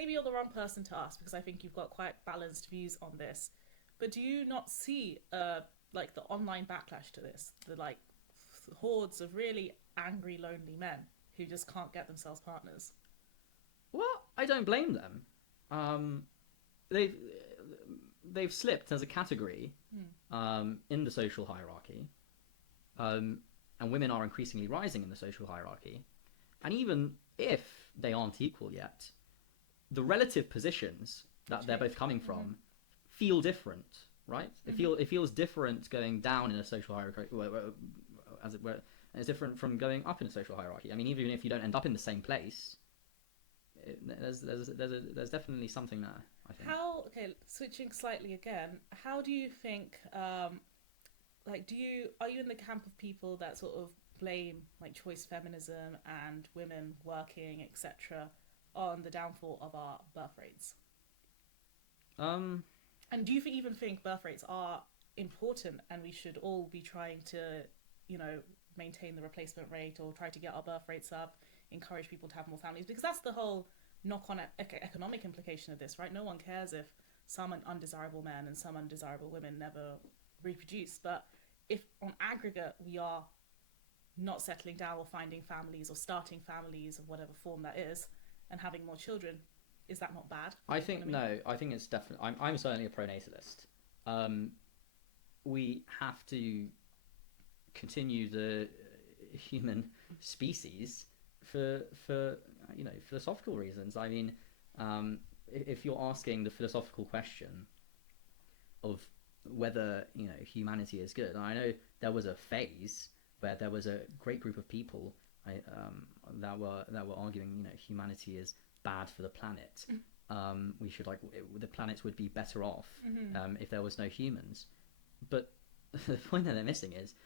maybe you're the wrong person to ask because I think you've got quite balanced views on this. But do you not see like the online backlash to this? The like hordes of really angry, lonely men who just can't get themselves partners. Well, I don't blame them. Um, they've they've slipped as a category in the social hierarchy, um, and women are increasingly rising in the social hierarchy. And even if they aren't equal yet, the relative positions that they're both coming from feel different, right? It feels different going down in a social hierarchy, as it were. And it's different from going up in a social hierarchy. I mean, even if you don't end up in the same place, there's definitely something there. I think. How okay? Switching slightly again. How do you think? Like, are you in the camp of people that sort of blame like choice feminism and women working, etc., on the downfall of our birth rates? Um, And do you even think birth rates are important and we should all be trying to, you know, maintain the replacement rate or try to get our birth rates up, encourage people to have more families? Because that's the whole knock-on economic implication of this, right? No one cares if some undesirable men and some undesirable women never reproduce. But if on aggregate we are not settling down or finding families or starting families of whatever form that is and having more children, is that not bad? I think no. I think it's definitely. I'm certainly a pronatalist. Um, we have to continue the human species for philosophical reasons. I mean, if you're asking the philosophical question of whether humanity is good, and I know there was a phase where there was a great group of people that were arguing humanity is bad for the planet. We should the planet would be better off if there was no humans. But the point that they're missing is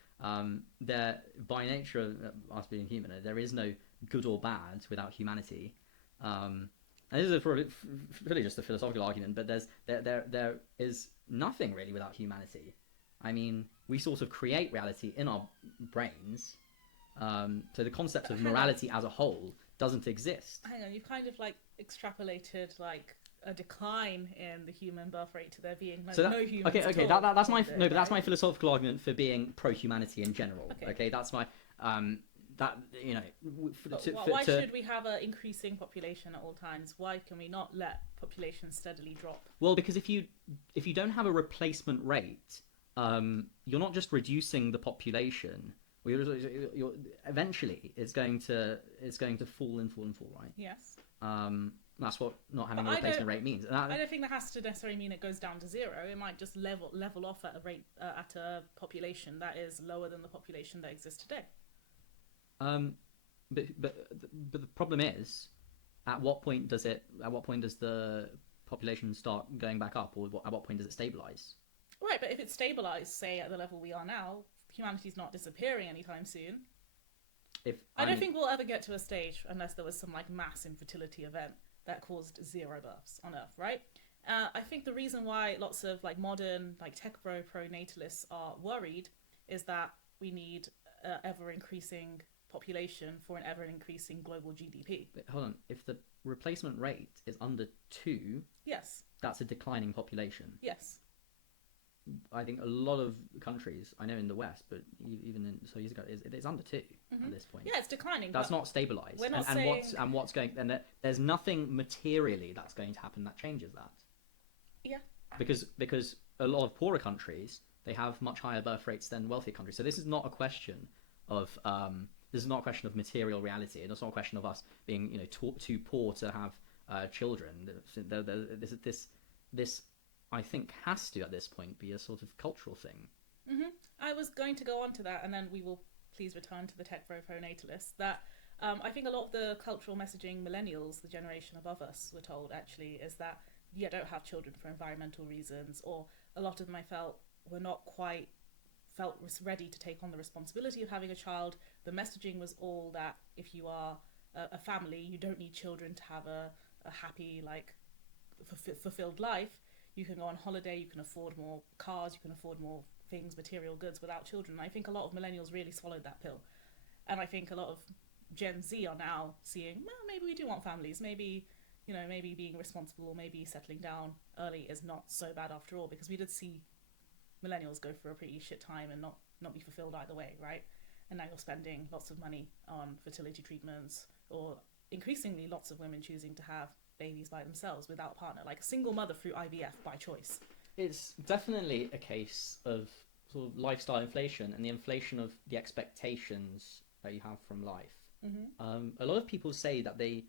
there, by nature of us being human, there is no good or bad without humanity. And this is really just a philosophical argument, but there is nothing really without humanity. I mean, we sort of create reality in our brains. So the concept of morality as a whole doesn't exist. Hang on, you've kind of like extrapolated like a decline in the human birth rate to there being no humans. Okay, that's my no, but that's my philosophical argument for being pro humanity in general. Okay, that's my why should we have an increasing population at all times? Why can we not let population steadily drop? Well, because if you don't have a replacement rate, you're not just reducing the population. You're eventually it's going to fall, right? Yes. That's what not having a replacement rate means. I don't think that has to necessarily mean it goes down to zero. It might just level off at a rate at a population that is lower than the population that exists today. But the problem is, at what point does the population start going back up, or at what point does it stabilize? Right, but if it's stabilized, say at the level we are now, humanity's not disappearing anytime soon. I don't think we'll ever get to a stage unless there was some like mass infertility event that caused 0 births on Earth, right? I think the reason why lots of like modern like tech pronatalists are worried is that we need ever increasing population for an ever increasing global GDP. But hold on, if the replacement rate is under 2, yes, that's a declining population. Yes. I think a lot of countries, I know in the West, but even years ago, it's under 2 at this point. Yeah, it's declining. That's not stabilized. We're not saying... what's going, and there's nothing materially that's going to happen that changes that. Yeah. Because a lot of poorer countries, they have much higher birth rates than wealthier countries. So this is not a question of material reality. It's not a question of us being too poor to have children. This I think has to, at this point, be a sort of cultural thing. I was going to go on to that, and then we will please return to the tech pronatalists. That I think a lot of the cultural messaging millennials, the generation above us, were told actually is that don't have children for environmental reasons, or a lot of them I felt were not quite ready to take on the responsibility of having a child. The messaging was all that if you are a family, you don't need children to have a happy, like, fulfilled life. You can go on holiday, you can afford more cars, you can afford more things, material goods without children. And I think a lot of millennials really swallowed that pill. And I think a lot of Gen Z are now seeing, well, maybe we do want families. Maybe, maybe being responsible or maybe settling down early is not so bad after all, because we did see millennials go through a pretty shit time and not be fulfilled either way, right? And now you're spending lots of money on fertility treatments, or increasingly lots of women choosing to have babies by themselves without a partner, like a single mother through IVF by choice. It's definitely a case of sort of lifestyle inflation and the inflation of the expectations that you have from life. A lot of people say that they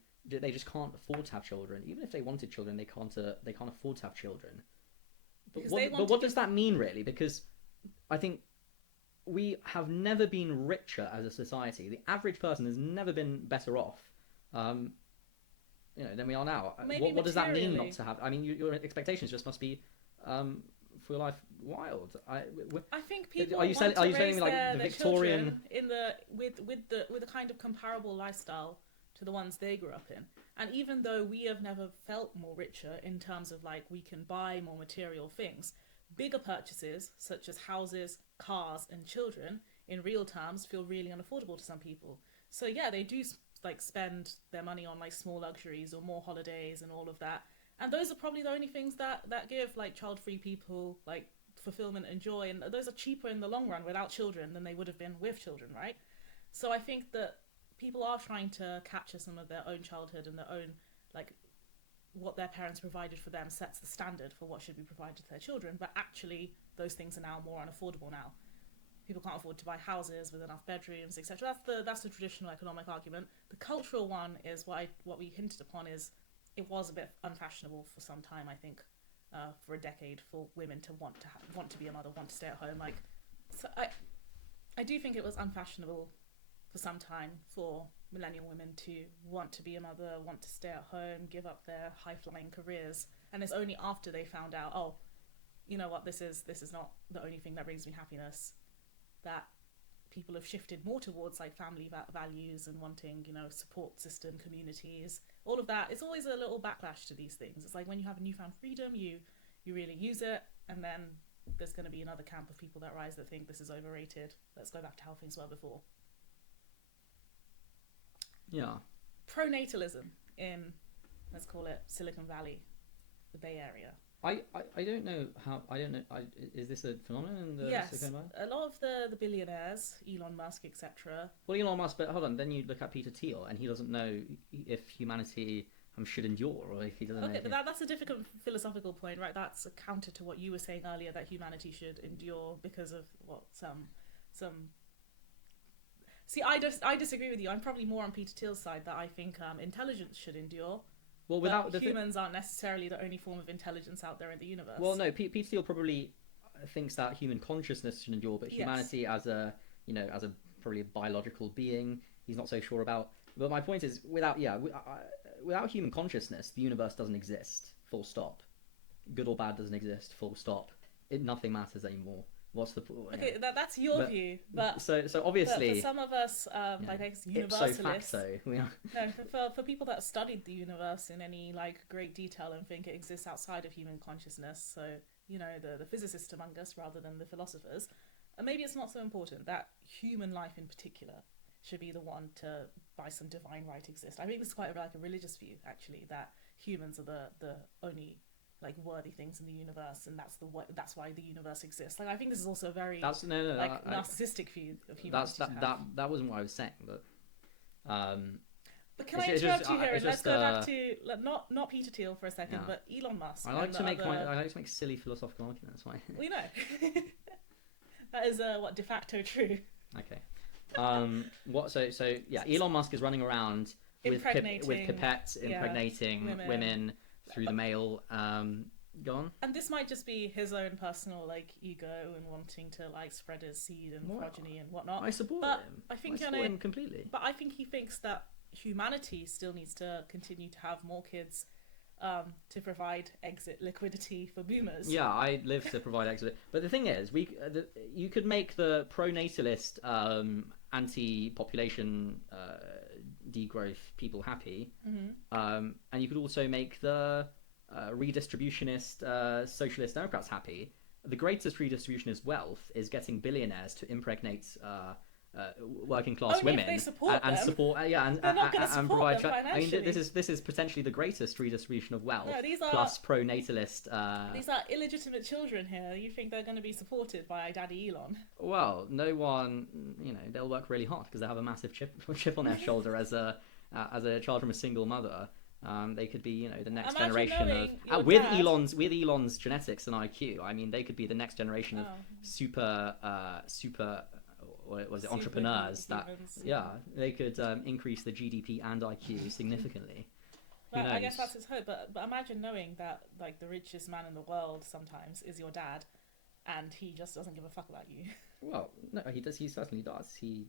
just can't afford to have children. Even if they wanted children, they can't afford to have children. But what does that mean, really? Because I think we have never been richer as a society. The average person has never been better off, than we are now. What does that mean not to have? I mean, your expectations just must be for your life wild. I think people are you saying like the Victorian with a kind of comparable lifestyle to the ones they grew up in. And even though we have never felt more richer in terms of like we can buy more material things, bigger purchases such as houses, cars, and children in real terms feel really unaffordable to some people. So yeah, they do like spend their money on like small luxuries or more holidays and all of that. And those are probably the only things that give like child-free people like fulfillment and joy. And those are cheaper in the long run without children than they would have been with children, right? So I think that people are trying to capture some of their own childhood and their own, like, what their parents provided for them sets the standard for what should be provided to their children. But actually, those things are now more unaffordable now. People can't afford to buy houses with enough bedrooms, etc. That's the traditional economic argument. The cultural one is what we hinted upon is it was a bit unfashionable for some time, I think, for a decade, for women to want to be a mother, want to stay at home. Like, so I do think it was unfashionable for some time for millennial women to want to be a mother, want to stay at home, give up their high-flying careers. And it's only after they found out, oh, you know what, this is not the only thing that brings me happiness, that people have shifted more towards like family values and wanting, support system, communities, all of that. It's always a little backlash to these things. It's like when you have a newfound freedom, you really use it, and then there's going to be another camp of people that rise that think this is overrated. Let's go back to how things were before. Yeah. Pronatalism in, let's call it Silicon Valley, the Bay Area. I don't know how. I don't know. Is this a phenomenon in the Silicon Valley? A lot of the billionaires, Elon Musk, etc. Well, Elon Musk, but hold on. Then you look at Peter Thiel, and he doesn't know if humanity should endure, or if he doesn't. Okay, know but that's a difficult philosophical point, right? That's a counter to what you were saying earlier, that humanity should endure because of what some. See, I disagree with you. I'm probably more on Peter Thiel's side, that I think intelligence should endure. Well, without humans aren't necessarily the only form of intelligence out there in the universe. Well, no, Peter Thiel probably thinks that human consciousness should endure, but humanity as a probably a biological being, he's not so sure about. But my point is, without human consciousness, the universe doesn't exist. Full stop. Good or bad doesn't exist. Full stop. It nothing matters anymore. What's the point? Okay, that's your view, but so obviously, but for some of us, like I guess universalists. Ipso facto, we are. No, for people that studied the universe in any like great detail and think it exists outside of human consciousness, so the physicists among us rather than the philosophers, and maybe it's not so important that human life in particular should be the one to, by some divine right, exist. I think this is quite a religious view, actually, that humans are the only like worthy things in the universe, and that's why the universe exists. Like, I think this is also a very narcissistic view of humanity. That wasn't what I was saying, but can I interrupt you here and let's go back to not Peter Thiel for a second, but Elon Musk. I like to make silly philosophical arguments. Why? We know that is de facto true. Okay. Elon Musk is running around with pipettes, impregnating women through the mail. Go on. And this might just be his own personal like ego and wanting to like spread his seed and progeny and whatnot. I support him. I think I support him completely. But I think he thinks that humanity still needs to continue to have more kids to provide exit liquidity for boomers. Yeah, I live to provide exit. But the thing is, you could make the pronatalist, anti-population degrowth people happy, and you could also make the redistributionist socialist Democrats happy. The greatest redistributionist wealth is getting billionaires to impregnate working class Only if women they support and them. support They're not going to and support provide. them I mean, financially. this is potentially the greatest redistribution of wealth No, plus pronatalist. these are illegitimate children here. You think they're going to be supported by Daddy Elon? Well, no one, they'll work really hard because they have a massive chip on their shoulder as a child from a single mother. They could be, the next Imagine generation knowing your of with dad- Elon's genetics and IQ. I mean, they could be the next generation of super what was it, Super entrepreneurs that humans. they could increase the GDP and IQ significantly. Who Well, I knows? guess that's his hope. But imagine knowing that like the richest man in the world sometimes is your dad, and he just doesn't give a fuck about you. Well, no, he does. He certainly does. To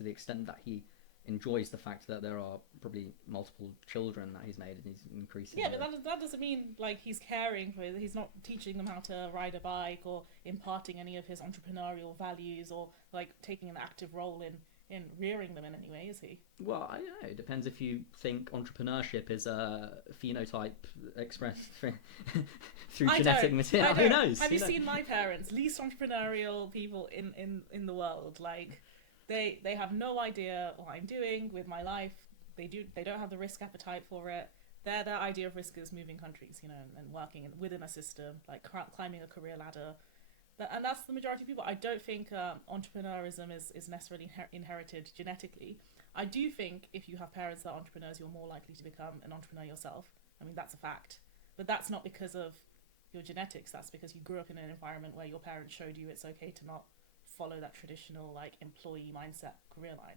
the extent that he enjoys the fact that there are probably multiple children that he's made, and he's increasing. Yeah, but that doesn't mean like he's caring for it. He's not teaching them how to ride a bike or imparting any of his entrepreneurial values or like taking an active role in rearing them in any way, is he? Well, I don't know. It depends if you think entrepreneurship is a phenotype expressed through genetic material. Who knows? Have you seen my parents? Least entrepreneurial people in the world. Like they have no idea what I'm doing with my life. They don't have the risk appetite for it. Their idea of risk is moving countries, and working within a system, like climbing a career ladder. And that's the majority of people. I don't think entrepreneurism is necessarily inherited genetically. I do think if you have parents that are entrepreneurs, you're more likely to become an entrepreneur yourself. I mean, that's a fact. But that's not because of your genetics. That's because you grew up in an environment where your parents showed you it's okay to not follow that traditional like employee mindset career line.